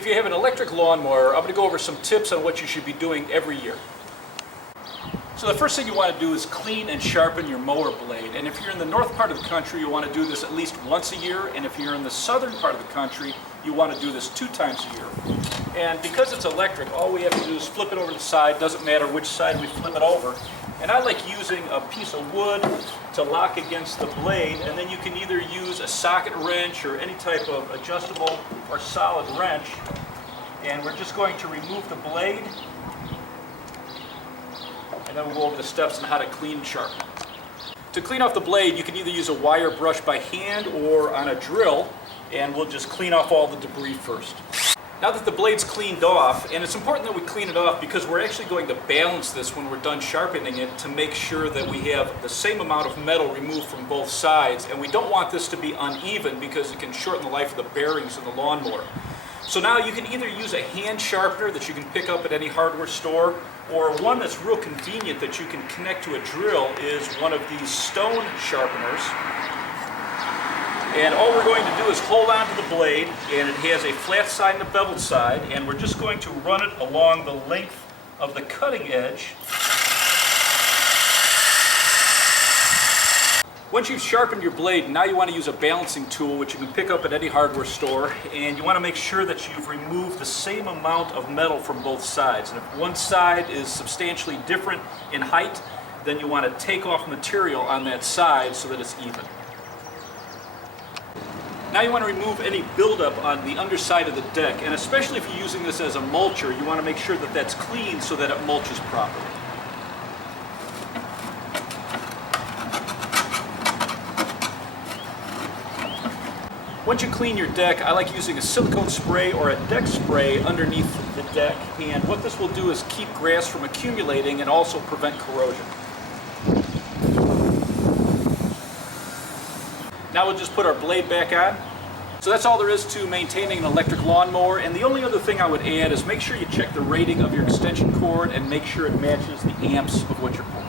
If you have an electric lawnmower, I'm going to go over some tips on what you should be doing every year. So the first thing you want to do is clean and sharpen your mower blade. And if you're in the north part of the country, you want to do this at least once a year. And if you're in the southern part of the country, you want to do this 2 times a year. And because it's electric, all we have to do is flip it over to the side. Doesn't matter which side we flip it over. And I like using a piece of wood to lock against the blade, and then you can either use a socket wrench or any type of adjustable or solid wrench. And we're just going to remove the blade, and then we'll go over the steps on how to clean and sharpen. To clean off the blade, you can either use a wire brush by hand or on a drill, and we'll just clean off all the debris first. Now that the blade's cleaned off, and it's important that we clean it off because we're actually going to balance this when we're done sharpening it to make sure that we have the same amount of metal removed from both sides, and we don't want this to be uneven because it can shorten the life of the bearings in the lawnmower. So now you can either use a hand sharpener that you can pick up at any hardware store, or one that's real convenient that you can connect to a drill is one of these stone sharpeners. And all we're going to do is hold on to the blade, and it has a flat side and a beveled side, and we're just going to run it along the length of the cutting edge. Once you've sharpened your blade, now you want to use a balancing tool, which you can pick up at any hardware store, and you want to make sure that you've removed the same amount of metal from both sides. And if one side is substantially different in height, then you want to take off material on that side so that it's even. Now you want to remove any buildup on the underside of the deck, and especially if you're using this as a mulcher, you want to make sure that that's clean so that it mulches properly. Once you clean your deck, I like using a silicone spray or a deck spray underneath the deck, and what this will do is keep grass from accumulating and also prevent corrosion. Now we'll just put our blade back on. So that's all there is to maintaining an electric lawnmower, and the only other thing I would add is make sure you check the rating of your extension cord and make sure it matches the amps of what you're pulling.